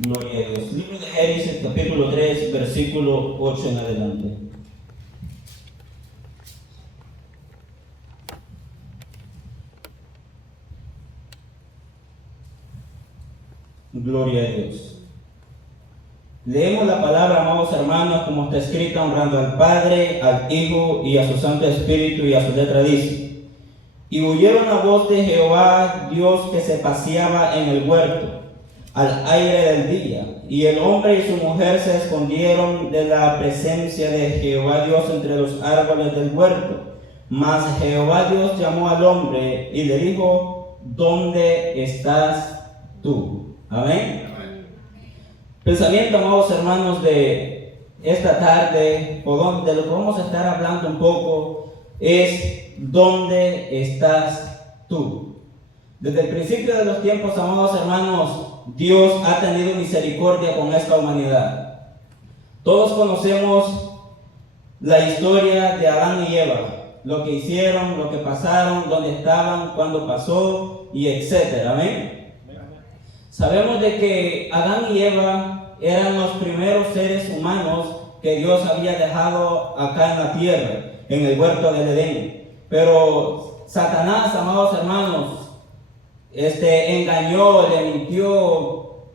Gloria a Dios. Libro de Génesis, capítulo 3, versículo 8 en adelante. Gloria a Dios. Leemos la palabra, amados hermanos, como está escrita, honrando al Padre, al Hijo y a su Santo Espíritu, y a su letra dice: y oyeron la voz de Jehová Dios que se paseaba en el huerto al aire del día, y el hombre y su mujer se escondieron de la presencia de Jehová Dios entre los árboles del huerto. Mas Jehová Dios llamó al hombre y le dijo: ¿dónde estás tú? Amén. Pensamiento, amados hermanos, de esta tarde, o de lo que vamos a estar hablando un poco, es: ¿dónde estás tú? Desde el principio de los tiempos, amados hermanos, Dios ha tenido misericordia con esta humanidad. Todos conocemos la historia de Adán y Eva, lo que hicieron, lo que pasaron, dónde estaban, cuándo pasó, y etcétera. Amén. Sabemos de que Adán y Eva eran los primeros seres humanos que Dios había dejado acá en la tierra, en el huerto del Edén. Pero Satanás, amados hermanos, engañó, le mintió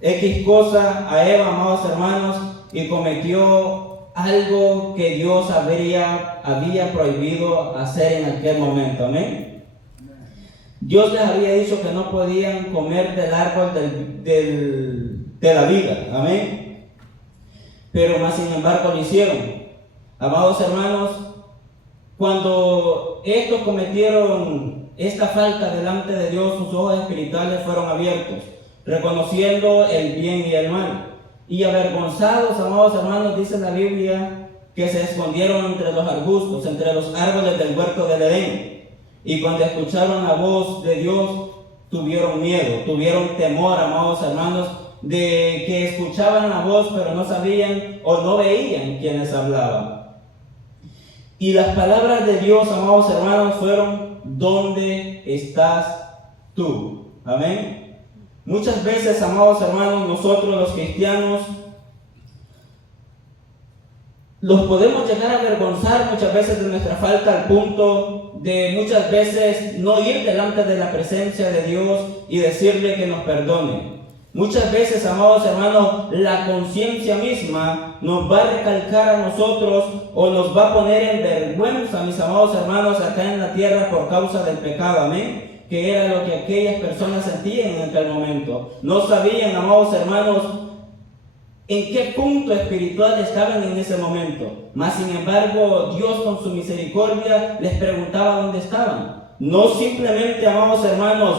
X cosa a Eva, amados hermanos, y cometió algo que Dios había prohibido hacer en aquel momento. Amén. Dios les había dicho que no podían comer del árbol de la vida. Amén. Pero más sin embargo lo hicieron. Amados hermanos, cuando estos cometieron esta falta delante de Dios, sus ojos espirituales fueron abiertos, reconociendo el bien y el mal. Y avergonzados, amados hermanos, dice la Biblia, que se escondieron entre los arbustos, entre los árboles del huerto del Edén. Y cuando escucharon la voz de Dios, tuvieron miedo, tuvieron temor, amados hermanos, de que escuchaban la voz, pero no sabían o no veían quienes hablaban. Y las palabras de Dios, amados hermanos, fueron: ¿dónde estás tú? Amén. Muchas veces, amados hermanos, nosotros los cristianos los podemos llegar a avergonzar muchas veces de nuestra falta, al punto de muchas veces no ir delante de la presencia de Dios y decirle que nos perdone. Muchas veces, amados hermanos, la conciencia misma nos va a recalcar a nosotros o nos va a poner en vergüenza, mis amados hermanos, acá en la tierra por causa del pecado. Amén. Que era lo que aquellas personas sentían en aquel momento. No sabían, amados hermanos, en qué punto espiritual estaban en ese momento. Mas sin embargo, Dios con su misericordia les preguntaba dónde estaban. No simplemente, amados hermanos,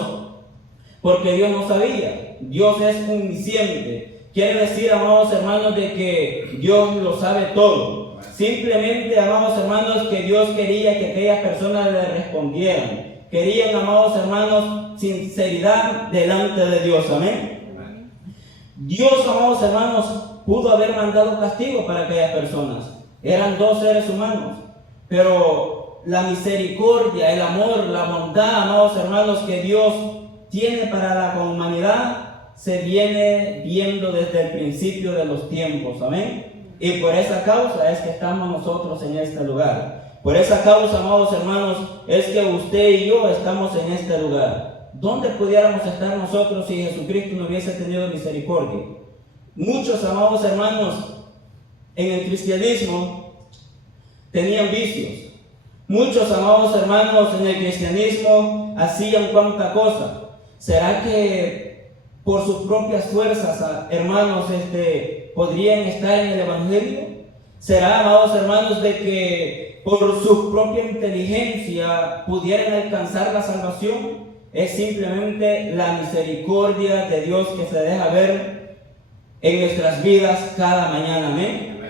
porque Dios no sabía. Dios es omnisciente. Quiere decir, amados hermanos, de que Dios lo sabe todo. Simplemente, amados hermanos, que Dios quería que aquellas personas le respondieran. Querían, amados hermanos, sinceridad delante de Dios. Amén. Dios, amados hermanos, pudo haber mandado castigo para aquellas personas. Eran dos seres humanos. Pero la misericordia, el amor, la bondad, amados hermanos, que Dios tiene para la humanidad, se viene viendo desde el principio de los tiempos. Amén. Y por esa causa es que estamos nosotros en este lugar. Por esa causa, amados hermanos, es que usted y yo estamos en este lugar. ¿Dónde pudiéramos estar nosotros si Jesucristo no hubiese tenido misericordia? Muchos, amados hermanos, en el cristianismo tenían vicios. Muchos, amados hermanos, en el cristianismo hacían cuanta cosa. ¿Será que por sus propias fuerzas, hermanos, podrían estar en el evangelio? ¿Será, amados hermanos, de que por su propia inteligencia pudieran alcanzar la salvación? Es simplemente la misericordia de Dios que se deja ver en nuestras vidas cada mañana. Amén.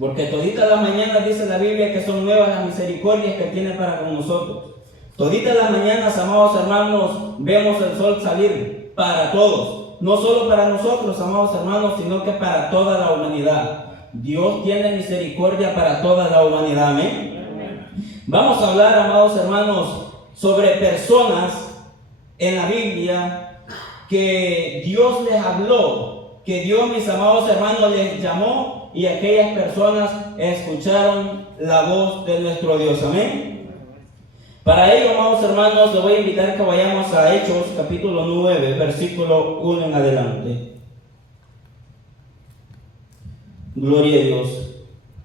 Porque toditas las mañanas dice la Biblia que son nuevas las misericordias que tiene para con nosotros. Toditas las mañanas, amados hermanos, vemos el sol salir para todos. No solo para nosotros, amados hermanos, sino que para toda la humanidad. Dios tiene misericordia para toda la humanidad. Amén. Vamos a hablar, amados hermanos, sobre personas en la Biblia que Dios les habló, que Dios, mis amados hermanos, les llamó y aquellas personas escucharon la voz de nuestro Dios. Amén. Para ello, amados hermanos, les voy a invitar que vayamos a Hechos capítulo 9, versículo 1 en adelante. Gloria a Dios.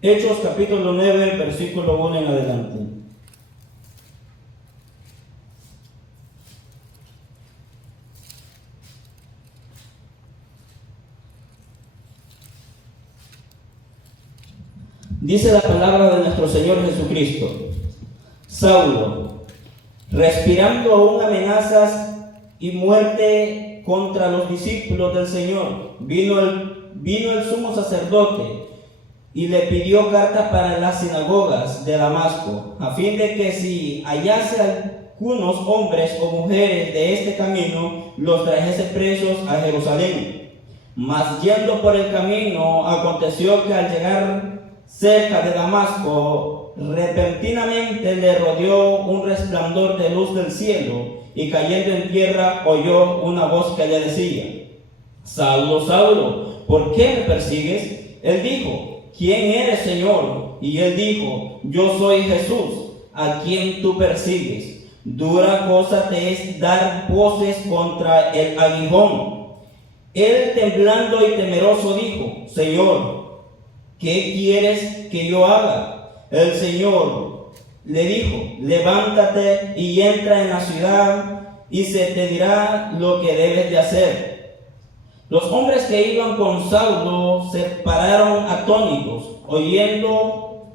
Hechos capítulo 9, versículo 1 en adelante. Dice la palabra de nuestro Señor Jesucristo: Saulo, respirando aún amenazas y muerte contra los discípulos del Señor, vino el sumo sacerdote y le pidió carta para las sinagogas de Damasco, a fin de que si hallase algunos hombres o mujeres de este camino, los trajese presos a Jerusalén. Mas yendo por el camino, aconteció que al llegar cerca de Damasco, repentinamente le rodeó un resplandor de luz del cielo, y cayendo en tierra oyó una voz que le decía: Saulo, Saulo, ¿por qué me persigues? Él dijo: ¿quién eres, Señor? Y él dijo: yo soy Jesús, a quien tú persigues. Dura cosa te es dar voces contra el aguijón. Él, temblando y temeroso, dijo: Señor, ¿qué quieres que yo haga? El Señor le dijo: levántate y entra en la ciudad, y se te dirá lo que debes de hacer. Los hombres que iban con Saulo se pararon atónitos, oyendo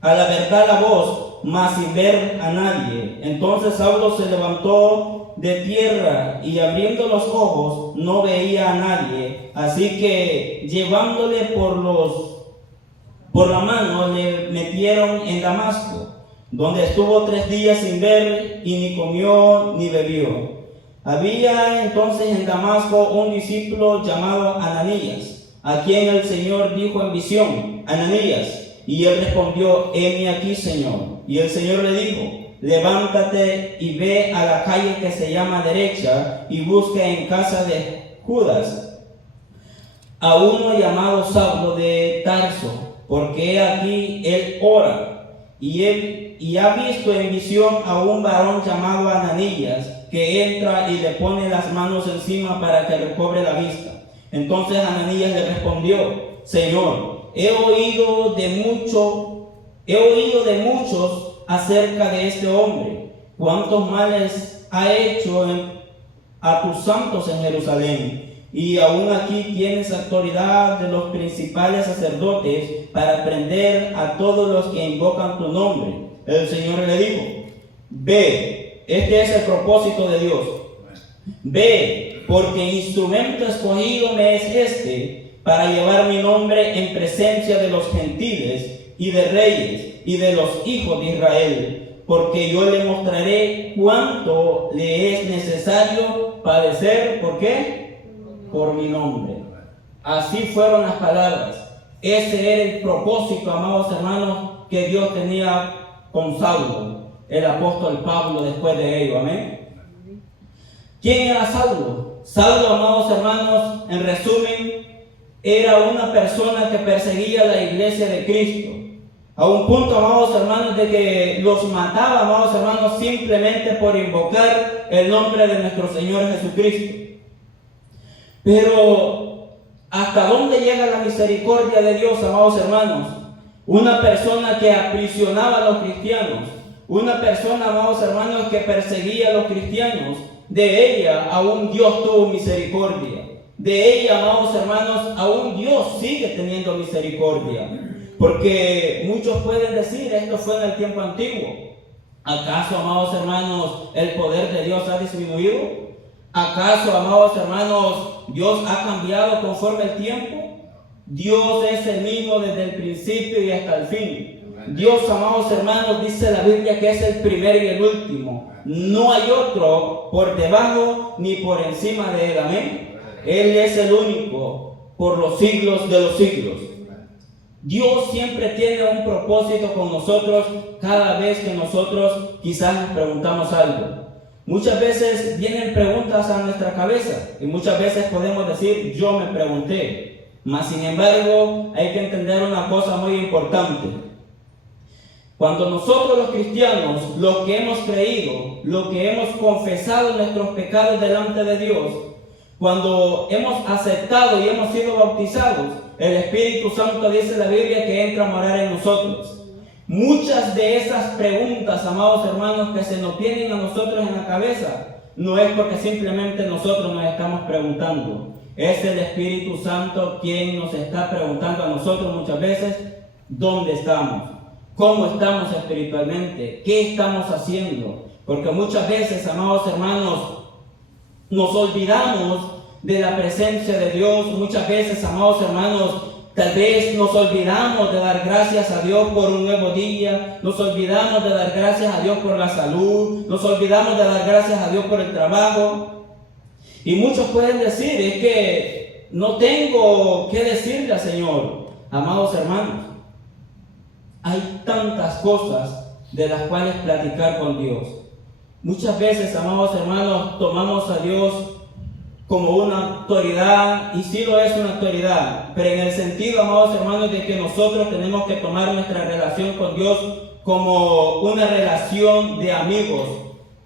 a la verdad la voz, mas sin ver a nadie. Entonces Saulo se levantó de tierra y abriendo los ojos no veía a nadie. Así que llevándole por la mano le metieron en Damasco, donde estuvo 3 días sin ver y ni comió ni bebió. Había entonces en Damasco un discípulo llamado Ananías, a quien el Señor dijo en visión: Ananías. Y él respondió: heme aquí, Señor. Y el Señor le dijo: levántate y ve a la calle que se llama Derecha, y busca en casa de Judas a uno llamado Saulo de Tarso, porque he aquí él ora, y ha visto en visión a un varón llamado Ananías, que entra y le pone las manos encima para que recobre la vista. Entonces Ananías le respondió: Señor, he oído de muchos acerca de este hombre, cuántos males ha hecho a tus santos en Jerusalén, y aún aquí tienes autoridad de los principales sacerdotes para prender a todos los que invocan tu nombre. El Señor le dijo: ve. Este es el propósito de Dios. Ve, porque instrumento escogido me es este, para llevar mi nombre en presencia de los gentiles y de reyes y de los hijos de Israel, porque yo le mostraré cuánto le es necesario padecer. ¿Por qué? Por mi nombre. Así fueron las palabras. Ese era el propósito, amados hermanos, que Dios tenía con Saulo, el apóstol Pablo, después de ello. Amén. ¿Quién era Saulo? Saulo, amados hermanos, en resumen, era una persona que perseguía la iglesia de Cristo, a un punto, amados hermanos, de que los mataba, amados hermanos, simplemente por invocar el nombre de nuestro Señor Jesucristo. Pero ¿hasta dónde llega la misericordia de Dios, amados hermanos? Una persona que aprisionaba a los cristianos, una persona, amados hermanos, que perseguía a los cristianos, de ella aún Dios tuvo misericordia. De ella, amados hermanos, aún Dios sigue teniendo misericordia. Porque muchos pueden decir: esto fue en el tiempo antiguo. ¿Acaso, amados hermanos, el poder de Dios ha disminuido? ¿Acaso, amados hermanos, Dios ha cambiado conforme el tiempo? Dios es el mismo desde el principio y hasta el fin. Dios, amados hermanos, dice la Biblia que es el primero y el último. No hay otro por debajo ni por encima de él. Amén. Él es el único por los siglos de los siglos. Dios siempre tiene un propósito con nosotros cada vez que nosotros quizás nos preguntamos algo. Muchas veces vienen preguntas a nuestra cabeza y muchas veces podemos decir, yo me pregunté. Mas sin embargo, hay que entender una cosa muy importante. Cuando nosotros los cristianos, los que hemos creído, los que hemos confesado nuestros pecados delante de Dios, cuando hemos aceptado y hemos sido bautizados, el Espíritu Santo dice en la Biblia que entra a morar en nosotros. Muchas de esas preguntas, amados hermanos, que se nos vienen a nosotros en la cabeza, no es porque simplemente nosotros nos estamos preguntando. Es el Espíritu Santo quien nos está preguntando a nosotros muchas veces, ¿dónde estamos? ¿Cómo estamos espiritualmente? ¿Qué estamos haciendo? Porque muchas veces, amados hermanos, nos olvidamos de la presencia de Dios. Muchas veces, amados hermanos, tal vez nos olvidamos de dar gracias a Dios por un nuevo día, nos olvidamos de dar gracias a Dios por la salud, nos olvidamos de dar gracias a Dios por el trabajo. Y muchos pueden decir, es que no tengo que decirle al Señor. Amados hermanos, hay tantas cosas de las cuales platicar con Dios. Muchas veces, amados hermanos, tomamos a Dios como una autoridad, y sí lo es una autoridad, pero en el sentido, amados hermanos, de que nosotros tenemos que tomar nuestra relación con Dios como una relación de amigos,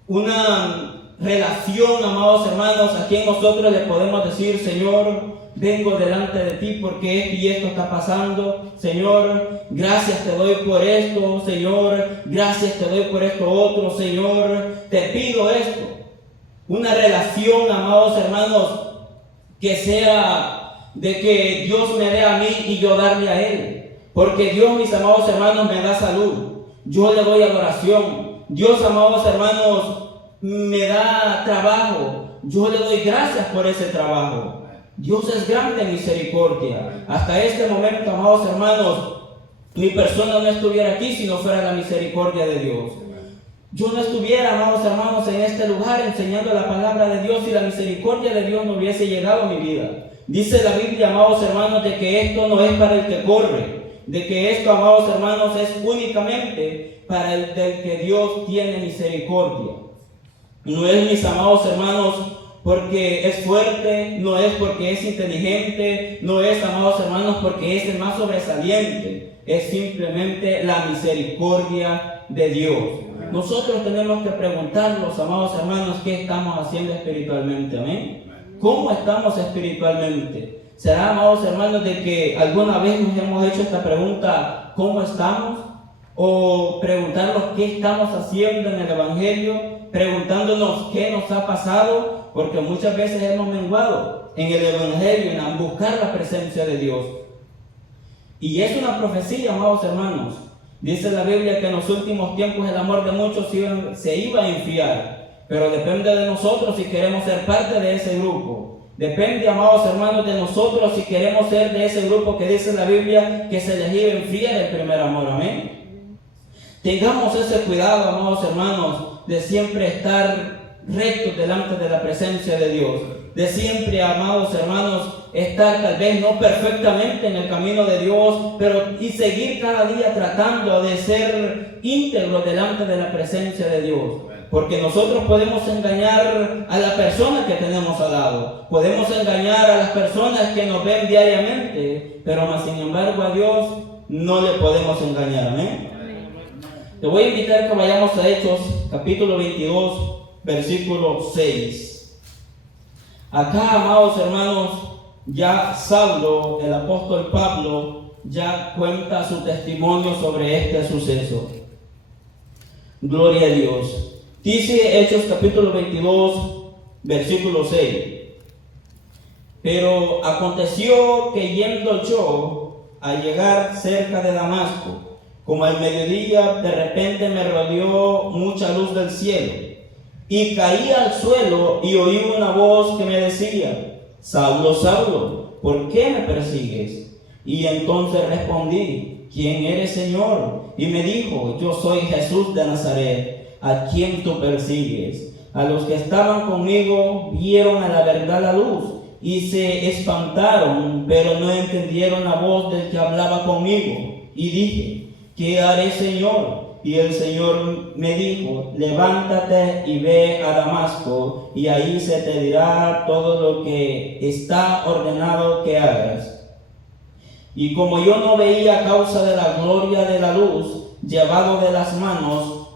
una relación, amados hermanos, a quien nosotros le podemos decir, Señor, vengo delante de ti porque esto y esto está pasando, Señor, gracias te doy por esto, Señor, gracias te doy por esto otro, Señor, te pido esto. Una relación, amados hermanos, que sea de que Dios me dé a mí y yo darle a Él. Porque Dios, mis amados hermanos, me da salud. Yo le doy adoración. Dios, amados hermanos, me da trabajo. Yo le doy gracias por ese trabajo. Dios es grande en misericordia. Hasta este momento, amados hermanos, mi persona no estuviera aquí si no fuera la misericordia de Dios. Yo no estuviera, amados hermanos, en este lugar enseñando la palabra de Dios si la misericordia de Dios no hubiese llegado a mi vida. Dice la Biblia, amados hermanos, de que esto no es para el que corre, de que esto, amados hermanos, es únicamente para el del que Dios tiene misericordia. No es, mis amados hermanos, porque es fuerte, no es porque es inteligente, no es, amados hermanos, porque es el más sobresaliente, es simplemente la misericordia de Dios. Nosotros tenemos que preguntarnos, amados hermanos, ¿qué estamos haciendo espiritualmente? Amén. ¿Cómo estamos espiritualmente? ¿Será, amados hermanos, de que alguna vez nos hemos hecho esta pregunta, ¿cómo estamos? O preguntarnos qué estamos haciendo en el Evangelio, preguntándonos qué nos ha pasado, porque muchas veces hemos menguado en el Evangelio, en buscar la presencia de Dios. Y es una profecía, amados hermanos. Dice la Biblia que en los últimos tiempos el amor de muchos se iba a enfriar, pero depende de nosotros si queremos ser parte de ese grupo. Depende, amados hermanos, de nosotros si queremos ser de ese grupo que dice la Biblia que se les iba a enfriar el primer amor. Amén. Tengamos ese cuidado, amados hermanos, de siempre estar rectos delante de la presencia de Dios. De siempre, amados hermanos, estar tal vez no perfectamente en el camino de Dios, pero y seguir cada día tratando de ser íntegros delante de la presencia de Dios. Porque nosotros podemos engañar a la persona que tenemos al lado, podemos engañar a las personas que nos ven diariamente, pero más sin embargo a Dios no le podemos engañar. Amén. Te voy a invitar que vayamos a Hechos, capítulo 22, versículo 6. Acá, amados hermanos, ya Saulo, el apóstol Pablo, ya cuenta su testimonio sobre este suceso. Gloria a Dios. Dice Hechos capítulo 22, versículo 6. Pero aconteció que yendo yo a llegar cerca de Damasco, como al mediodía, de repente me rodeó mucha luz del cielo. Y caí al suelo y oí una voz que me decía: Saulo, Saulo, ¿por qué me persigues? Y entonces respondí: ¿quién eres, Señor? Y me dijo: yo soy Jesús de Nazaret, a quien tú persigues. A los que estaban conmigo vieron a la verdad la luz y se espantaron, pero no entendieron la voz del que hablaba conmigo. Y dije: ¿qué haré, Señor? y el Señor me dijo, levántate y ve a Damasco, y ahí se te dirá todo lo que está ordenado que hagas. Y como yo no veía a causa de la gloria de la luz, llevado de las manos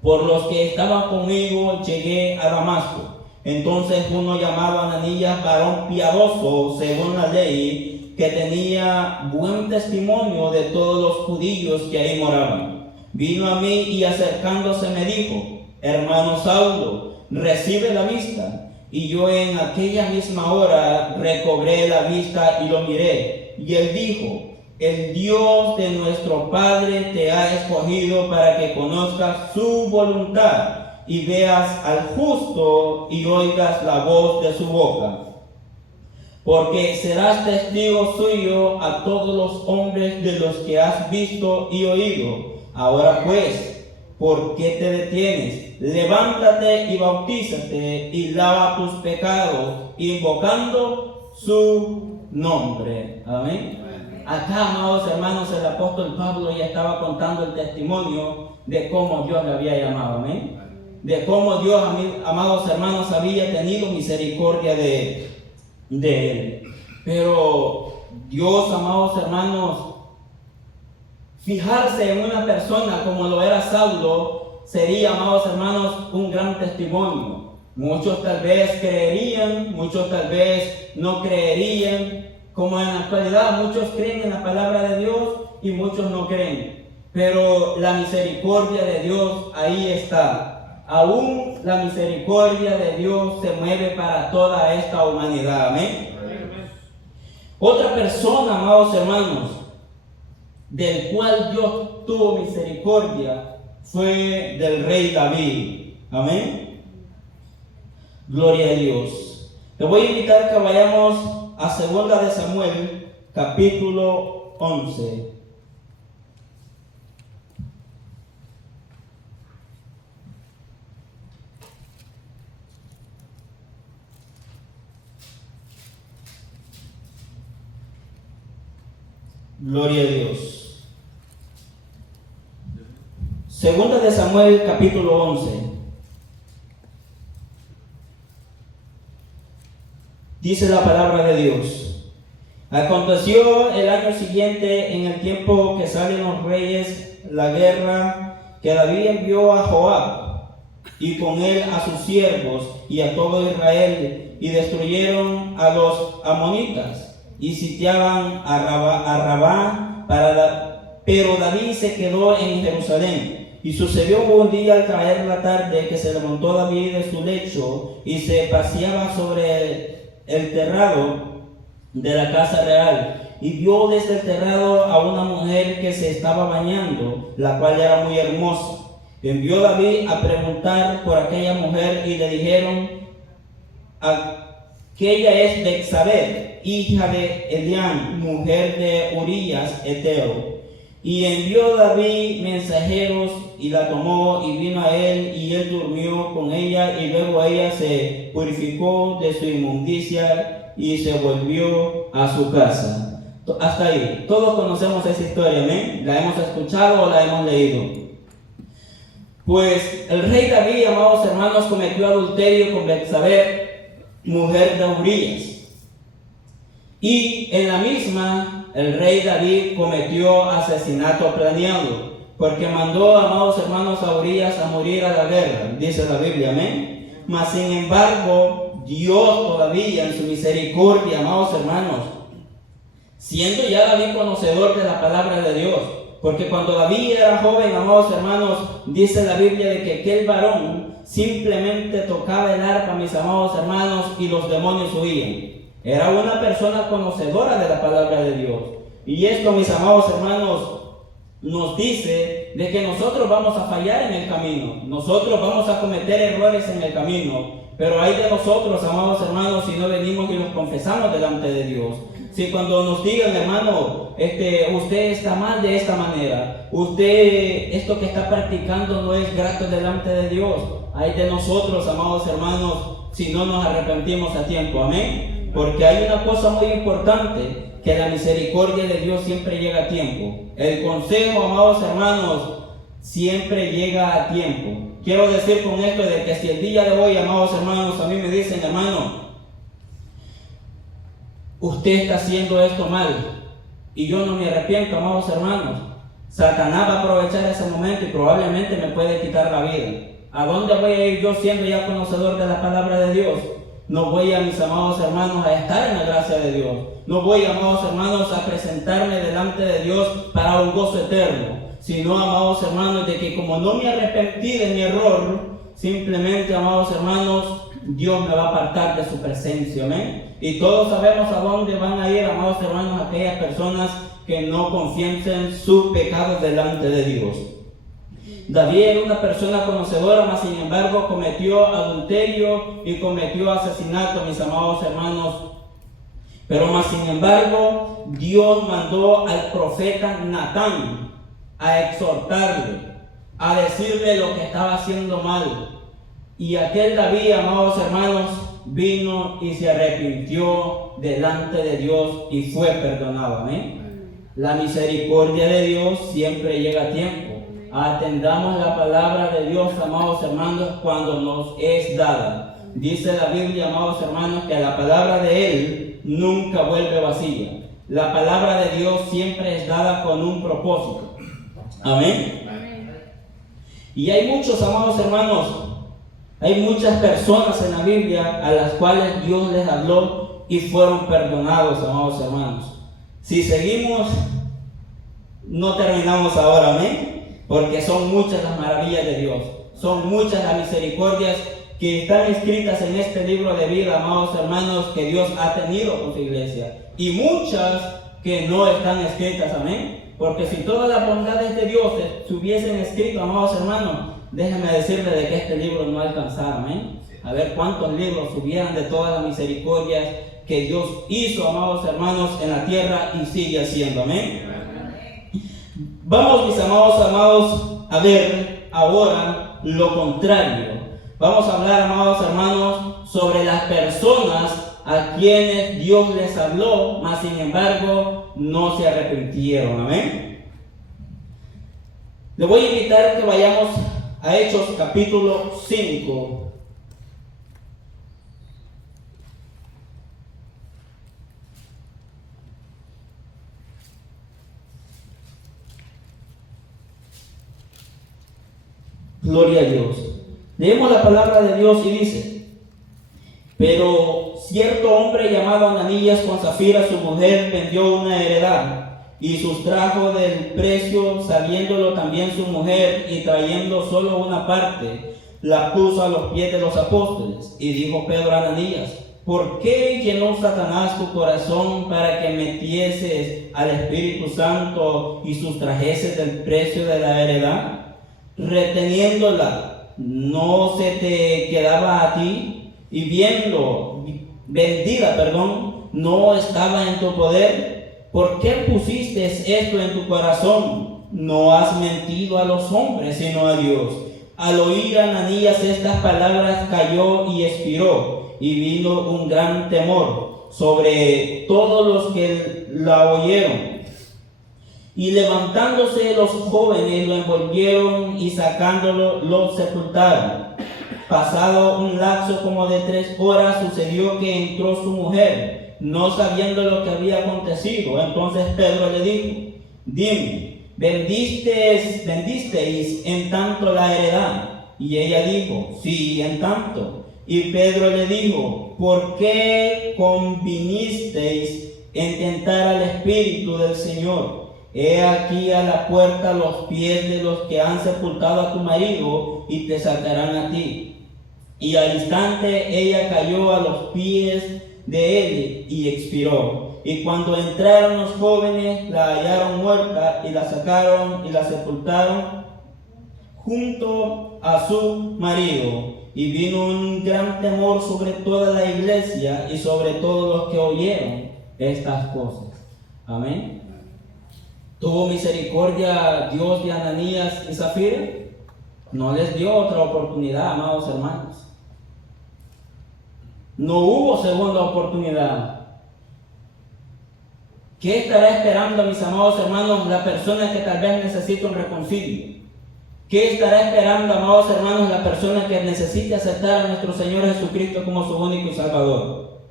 por los que estaban conmigo, llegué a Damasco. Entonces uno llamado Ananías, varón piadoso según la ley, que tenía buen testimonio de todos los judíos que ahí moraban, vino a mí y acercándose me dijo, hermano Saulo, recibe la vista. Y yo en aquella misma hora recobré la vista y lo miré. Y él dijo, el Dios de nuestro Padre te ha escogido para que conozcas su voluntad y veas al justo y oigas la voz de su boca. Porque serás testigo suyo a todos los hombres de los que has visto y oído. Ahora pues, ¿por qué te detienes? Levántate y bautízate y lava tus pecados, invocando su nombre. Amén. Acá, amados hermanos, el apóstol Pablo ya estaba contando el testimonio de cómo Dios le había llamado. Amén. De cómo Dios, amados hermanos, había tenido misericordia de él. Pero Dios, amados hermanos, fijarse en una persona como lo era Saulo sería, amados hermanos, un gran testimonio. Muchos tal vez creerían, muchos tal vez no creerían, como en la actualidad muchos creen en la palabra de Dios y muchos no creen. Pero la misericordia de Dios ahí está. Aún la misericordia de Dios se mueve para toda esta humanidad. Amén. Otra persona, amados hermanos, del cual Dios tuvo misericordia fue del rey David. Amén. Gloria a Dios. Te voy a invitar que vayamos a 2 de Samuel, capítulo 11. Gloria a Dios. 2 de Samuel, capítulo 11. Dice la palabra de Dios. Aconteció el año siguiente, en el tiempo que salen los reyes la guerra, que David envió a Joab y con él a sus siervos y a todo Israel, y destruyeron a los amonitas y sitiaban a Rabá, pero David se quedó en Jerusalén. Y sucedió un día al caer la tarde que se levantó David de su lecho y se paseaba sobre el terrado de la casa real, y vio desde el terrado a una mujer que se estaba bañando, la cual era muy hermosa. Envió David a preguntar por aquella mujer y le dijeron que ella es Betsabé, hija de Elián, mujer de Urías Eteo. Y envió David mensajeros y la tomó y vino a él, y él durmió con ella, y luego ella se purificó de su inmundicia y se volvió a su casa. Hasta ahí. Todos conocemos esa historia, ¿amén? ¿La hemos escuchado o la hemos leído? Pues el rey David, amados hermanos, cometió adulterio con Betsabé, mujer de Urías. Y en la misma, el rey David cometió asesinato planeado, porque mandó, amados hermanos, a Urías a morir a la guerra, dice la Biblia, amén. Mas sin embargo, Dios todavía en su misericordia, amados hermanos, siendo ya David conocedor de la palabra de Dios, porque cuando David era joven, amados hermanos, dice la Biblia de que aquel varón simplemente tocaba el arpa, mis amados hermanos, y los demonios huían. Era una persona conocedora de la palabra de Dios. Y esto, mis amados hermanos, nos dice de que nosotros vamos a fallar en el camino. Nosotros vamos a cometer errores en el camino. Pero hay de nosotros, amados hermanos, si no venimos y nos confesamos delante de Dios. Si cuando nos digan, hermano, usted está mal de esta manera, usted esto que está practicando no es grato delante de Dios. Hay de nosotros, amados hermanos, si no nos arrepentimos a tiempo. Amén. Porque hay una cosa muy importante, que la misericordia de Dios siempre llega a tiempo. El consejo, amados hermanos, siempre llega a tiempo. Quiero decir con esto de que si el día de hoy, amados hermanos, a mí me dicen, hermano, usted está haciendo esto mal, y yo no me arrepiento, amados hermanos, Satanás va a aprovechar ese momento y probablemente me puede quitar la vida. ¿A dónde voy a ir yo siendo ya conocedor de la palabra de Dios? No voy a, mis amados hermanos, a estar en la gracia de Dios. No voy, amados hermanos, a presentarme delante de Dios para un gozo eterno. Sino, amados hermanos, de que como no me arrepentí de mi error, simplemente, amados hermanos, Dios me va a apartar de su presencia. Amén. Y todos sabemos a dónde van a ir, amados hermanos, aquellas personas que no confiesen sus pecados delante de Dios. David era una persona conocedora, mas sin embargo cometió adulterio y cometió asesinato, mis amados hermanos. Pero más sin embargo, Dios mandó al profeta Natán a exhortarle, a decirle lo que estaba haciendo mal. Y aquel David, amados hermanos, vino y se arrepintió delante de Dios y fue perdonado. Amén. La misericordia de Dios siempre llega a tiempo. Atendamos la palabra de Dios, amados hermanos, cuando nos es dada. Dice la Biblia, amados hermanos, que la palabra de Él nunca vuelve vacía. La palabra de Dios siempre es dada con un propósito. Amén. Y hay muchos, amados hermanos, hay muchas personas en la Biblia a las cuales Dios les habló y fueron perdonados, amados hermanos. Si seguimos, no terminamos ahora, amén. Porque son muchas las maravillas de Dios, son muchas las misericordias que están escritas en este libro de vida, amados hermanos, que Dios ha tenido con su iglesia. Y muchas que no están escritas, amén. Porque si todas las bondades de Dios se hubiesen escrito, amados hermanos, déjenme decirles de que este libro no alcanzara, amén. A ver cuántos libros hubieran de todas las misericordias que Dios hizo, amados hermanos, en la tierra y sigue haciendo, amén. Vamos, mis amados, a ver ahora lo contrario. Vamos a hablar, amados hermanos, sobre las personas a quienes Dios les habló, mas sin embargo no se arrepintieron. Amén. Le voy a invitar que vayamos a Hechos capítulo 5. Gloria a Dios. Leemos la palabra de Dios y dice: pero cierto hombre llamado Ananías, con Zafira su mujer, vendió una heredad y sustrajo del precio, sabiéndolo también su mujer, y trayendo solo una parte, la puso a los pies de los apóstoles. Y dijo Pedro a Ananías: ¿por qué llenó Satanás tu corazón para que metieses al Espíritu Santo y sustrajeses del precio de la heredad? Reteniéndola, no se te quedaba a ti, y vendida, no estaba en tu poder. ¿Por qué pusiste esto en tu corazón? No has mentido a los hombres, sino a Dios. Al oír Ananías estas palabras, cayó y expiró, y vino un gran temor sobre todos los que la oyeron. Y levantándose los jóvenes, lo envolvieron y sacándolo, lo sepultaron. Pasado un lapso como de 3 horas, sucedió que entró su mujer, no sabiendo lo que había acontecido. Entonces Pedro le dijo: dime, ¿vendisteis en tanto la heredad? Y ella dijo: sí, en tanto. Y Pedro le dijo: ¿por qué convinisteis en tentar al Espíritu del Señor? He aquí a la puerta los pies de los que han sepultado a tu marido, y te sacarán a ti. Y al instante ella cayó a los pies de él y expiró. Y cuando entraron los jóvenes, la hallaron muerta, y la sacaron y la sepultaron junto a su marido. Y vino un gran temor sobre toda la iglesia y sobre todos los que oyeron estas cosas. Amén. ¿Tuvo misericordia Dios de Ananías y Zafira? No les dio otra oportunidad, amados hermanos. No hubo segunda oportunidad. ¿Qué estará esperando, mis amados hermanos, la persona que tal vez necesita un reconcilio? ¿Qué estará esperando, amados hermanos, la persona que necesite aceptar a nuestro Señor Jesucristo como su único Salvador?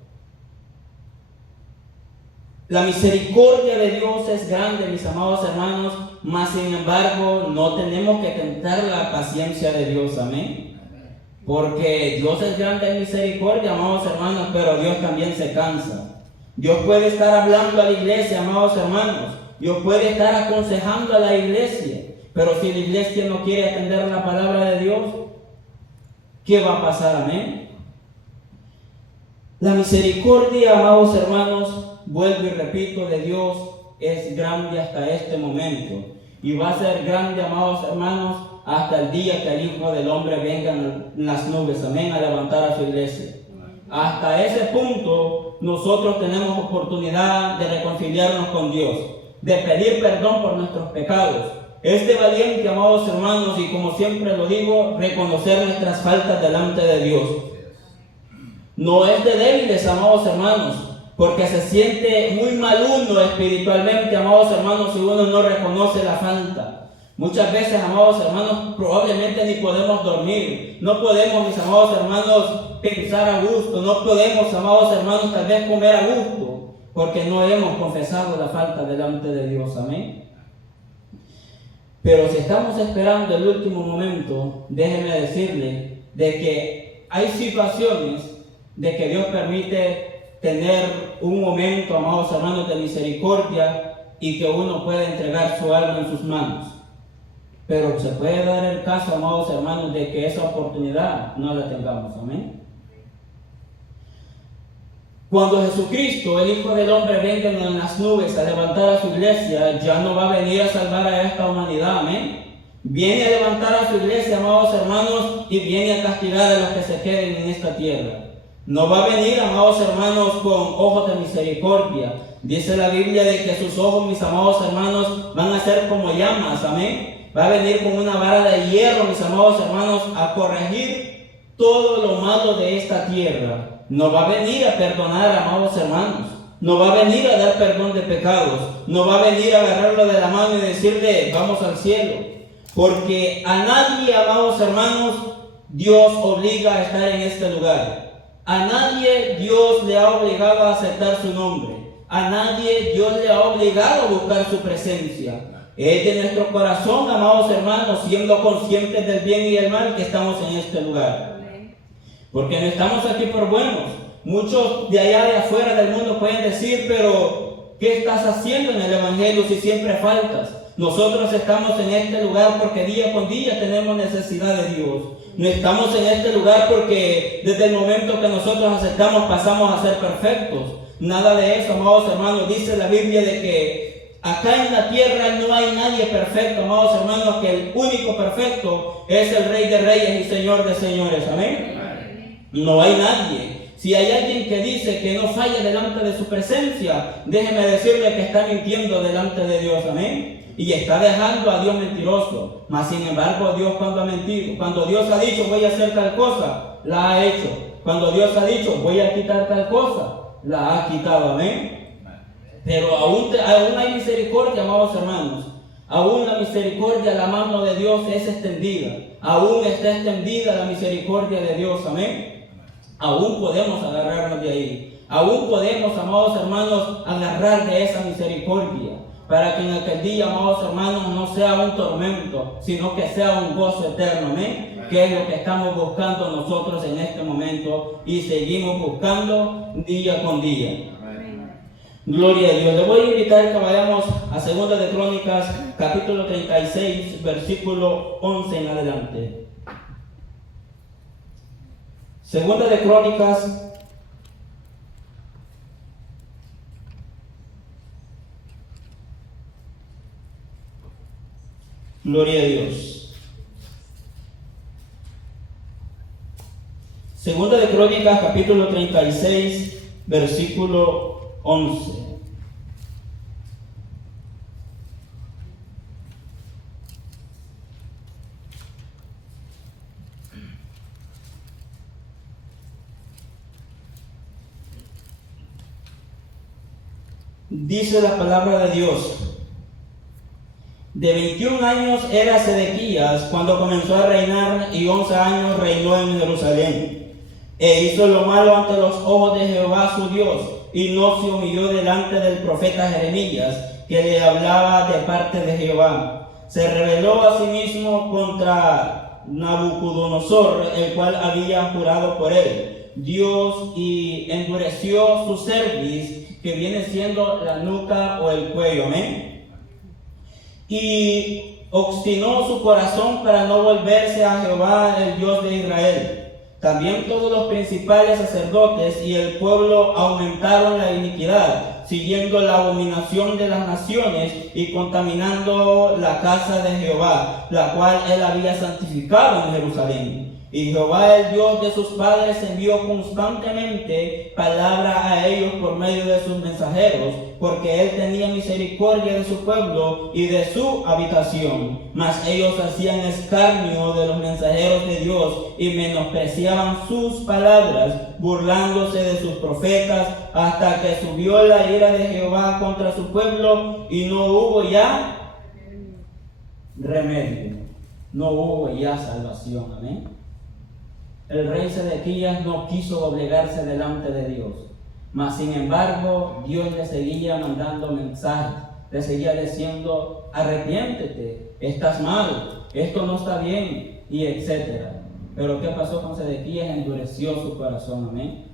La misericordia de Dios es grande, mis amados hermanos, mas sin embargo no tenemos que tentar la paciencia de Dios, amén. Porque Dios es grande en misericordia, amados hermanos, pero Dios también se cansa. Dios puede estar hablando a la iglesia, amados hermanos. Dios puede estar aconsejando a la iglesia. Pero si la iglesia no quiere atender la palabra de Dios, ¿qué va a pasar? Amén. La misericordia, amados hermanos, vuelvo y repito, de Dios es grande hasta este momento. Y va a ser grande, amados hermanos, hasta el día que el Hijo del Hombre venga en las nubes, amén, a levantar a su iglesia. Hasta ese punto, nosotros tenemos oportunidad de reconciliarnos con Dios, de pedir perdón por nuestros pecados. Este valiente, amados hermanos, y como siempre lo digo, reconocer nuestras faltas delante de Dios. No es de débiles, amados hermanos, porque se siente muy mal uno espiritualmente, amados hermanos, si uno no reconoce la falta. Muchas veces, amados hermanos, probablemente ni podemos dormir, no podemos, mis amados hermanos, pensar a gusto, no podemos, amados hermanos, tal vez comer a gusto, porque no hemos confesado la falta delante de Dios, amén. Pero si estamos esperando el último momento, déjenme decirle de que hay situaciones de que Dios permite tener un momento, amados hermanos, de misericordia y que uno puede entregar su alma en sus manos. Pero se puede dar el caso, amados hermanos, de que esa oportunidad no la tengamos, amén. Cuando Jesucristo, el Hijo del Hombre, venga en las nubes a levantar a su iglesia, ya no va a venir a salvar a esta humanidad, amén. Viene a levantar a su iglesia, amados hermanos, y viene a castigar a los que se queden en esta tierra. No va a venir, amados hermanos, con ojos de misericordia. Dice la Biblia de que sus ojos, mis amados hermanos, van a ser como llamas, amén. Va a venir con una vara de hierro, mis amados hermanos, a corregir todo lo malo de esta tierra. No va a venir a perdonar, amados hermanos. No va a venir a dar perdón de pecados. No va a venir a agarrarlo de la mano y decirle, vamos al cielo. Porque a nadie, amados hermanos, Dios obliga a estar en este lugar. A nadie Dios le ha obligado a aceptar su nombre. A nadie Dios le ha obligado a buscar su presencia. Es de nuestro corazón, amados hermanos, siendo conscientes del bien y del mal, que estamos en este lugar. Porque no estamos aquí por buenos. Muchos de allá de afuera del mundo pueden decir, pero ¿qué estás haciendo en el Evangelio si siempre faltas? Nosotros estamos en este lugar porque día con día tenemos necesidad de Dios. No estamos en este lugar porque desde el momento que nosotros aceptamos pasamos a ser perfectos. Nada de eso, amados hermanos. Dice la Biblia de que acá en la tierra no hay nadie perfecto, amados hermanos, que el único perfecto es el Rey de Reyes y Señor de Señores. Amén. No hay nadie. Si hay alguien que dice que no falla delante de su presencia, déjeme decirle que está mintiendo delante de Dios. Amén. Y está dejando a Dios mentiroso. Mas sin embargo, Dios cuando ha mentido, cuando Dios ha dicho voy a hacer tal cosa, la ha hecho. Cuando Dios ha dicho voy a quitar tal cosa, la ha quitado. Amén. Pero aún hay misericordia, amados hermanos. Aún la misericordia, la mano de Dios es extendida. Aún está extendida la misericordia de Dios. Amén. Aún podemos agarrarnos de ahí. Aún podemos, amados hermanos, agarrar de esa misericordia. Para que en aquel día, amados hermanos, no sea un tormento, sino que sea un gozo eterno. Amén. Que es lo que estamos buscando nosotros en este momento y seguimos buscando día con día. Gloria a Dios. Le voy a invitar que vayamos a 2 de Crónicas, capítulo 36, versículo 11 en adelante. 2 de Crónicas, gloria a Dios. 2 de Crónicas, capítulo 36, versículo 11. Dice la palabra de Dios. De 21 años era Sedequías cuando comenzó a reinar, y 11 años reinó en Jerusalén. E hizo lo malo ante los ojos de Jehová su Dios, y no se humilló delante del profeta Jeremías, que le hablaba de parte de Jehová. Se rebeló a sí mismo contra Nabucodonosor, el cual había jurado por él, Dios, y endureció su cerviz, que viene siendo la nuca o el cuello. Amén. Y obstinó su corazón para no volverse a Jehová, el Dios de Israel. También todos los principales sacerdotes y el pueblo aumentaron la iniquidad, siguiendo la abominación de las naciones y contaminando la casa de Jehová, la cual él había santificado en Jerusalén. Y Jehová, el Dios de sus padres, envió constantemente palabra a ellos por medio de sus mensajeros, porque él tenía misericordia de su pueblo y de su habitación. Mas ellos hacían escarnio de los mensajeros de Dios y menospreciaban sus palabras, burlándose de sus profetas, hasta que subió la ira de Jehová contra su pueblo y no hubo ya remedio, no hubo ya salvación. Amén. El rey Sedequías no quiso doblegarse delante de Dios, mas sin embargo Dios le seguía mandando mensajes, le seguía diciendo: arrepiéntete, estás mal, esto no está bien, y etcétera. Pero ¿qué pasó con Sedequías? Endureció su corazón. Amén.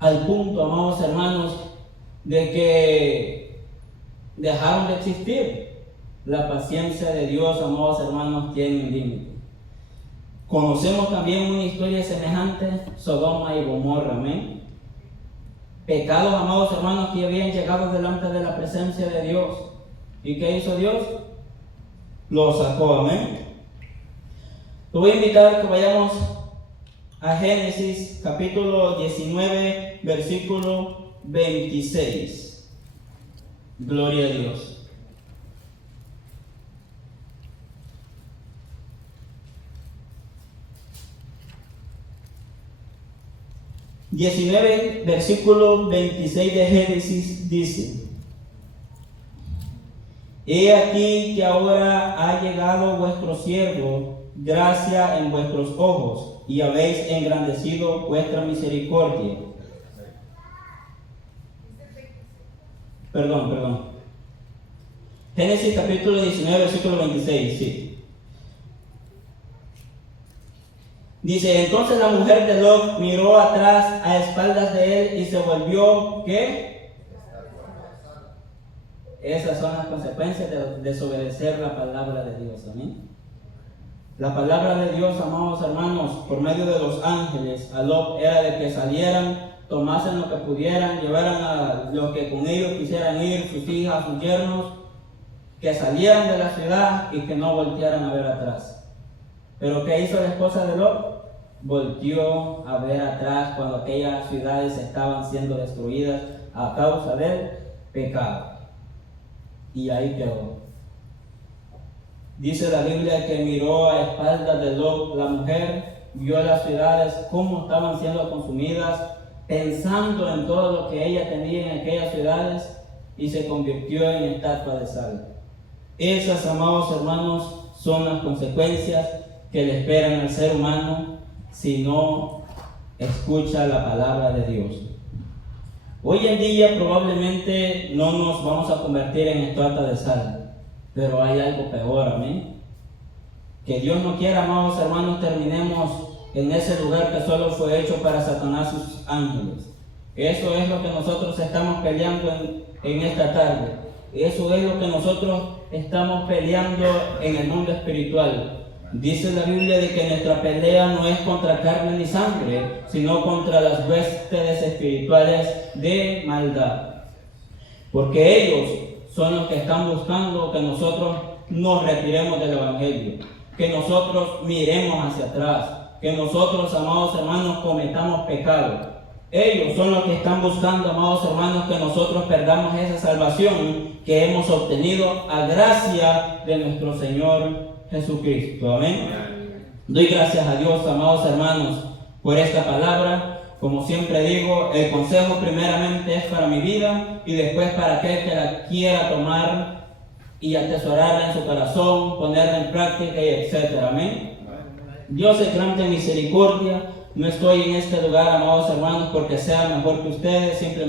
Al punto, amados hermanos, de que dejaron de existir. La paciencia de Dios, amados hermanos, tiene un límite. Conocemos también una historia semejante, Sodoma y Gomorra. Amén. Pecados, amados hermanos, que habían llegado delante de la presencia de Dios. ¿Y qué hizo Dios? Los sacó. Amén. Te voy a invitar que vayamos a Génesis capítulo 19, versículo 26. Gloria a Dios. Versículo 26 de Génesis dice: He aquí que ahora ha llegado vuestro siervo, gracia en vuestros ojos, y habéis engrandecido vuestra misericordia. Perdón. Génesis capítulo 19, versículo 26, sí. Dice: entonces la mujer de Lot miró atrás a espaldas de él y se volvió, ¿qué? Esas son las consecuencias de desobedecer la palabra de Dios. Amén. La palabra de Dios, amados hermanos, por medio de los ángeles a Lot era de que salieran, tomasen lo que pudieran, llevaran a los que con ellos quisieran ir, sus hijas, sus yernos, que salieran de la ciudad y que no voltearan a ver atrás. Pero ¿qué hizo la esposa de Lot? Volteó a ver atrás cuando aquellas ciudades estaban siendo destruidas a causa del pecado. Y ahí quedó. Dice la Biblia que miró a espaldas de Lot, la mujer, vio las ciudades cómo estaban siendo consumidas, pensando en todo lo que ella tenía en aquellas ciudades, y se convirtió en estatua de sal. Esas, amados hermanos, son las consecuencias que le esperan al ser humano si no escucha la palabra de Dios. Hoy en día probablemente no nos vamos a convertir en estatua de sal, pero hay algo peor. Amén. Que Dios no quiera, amados hermanos, terminemos en ese lugar que solo fue hecho para Satanás y sus ángeles. Eso es lo que nosotros estamos peleando en esta tarde. Eso es lo que nosotros estamos peleando en el mundo espiritual. Dice la Biblia de que nuestra pelea no es contra carne ni sangre, sino contra las huestes espirituales de maldad. Porque ellos son los que están buscando que nosotros nos retiremos del Evangelio, que nosotros miremos hacia atrás, que nosotros, amados hermanos, cometamos pecado. Ellos son los que están buscando, amados hermanos, que nosotros perdamos esa salvación que hemos obtenido a gracia de nuestro Señor Jesucristo. Amén. Doy gracias a Dios, amados hermanos, por esta palabra. Como siempre digo, el consejo primeramente es para mi vida y después para aquel que la quiera tomar y atesorarla en su corazón, ponerla en práctica y etcétera. Amén. Dios es grande en misericordia. No estoy en este lugar, amados hermanos, porque sea mejor que ustedes, simplemente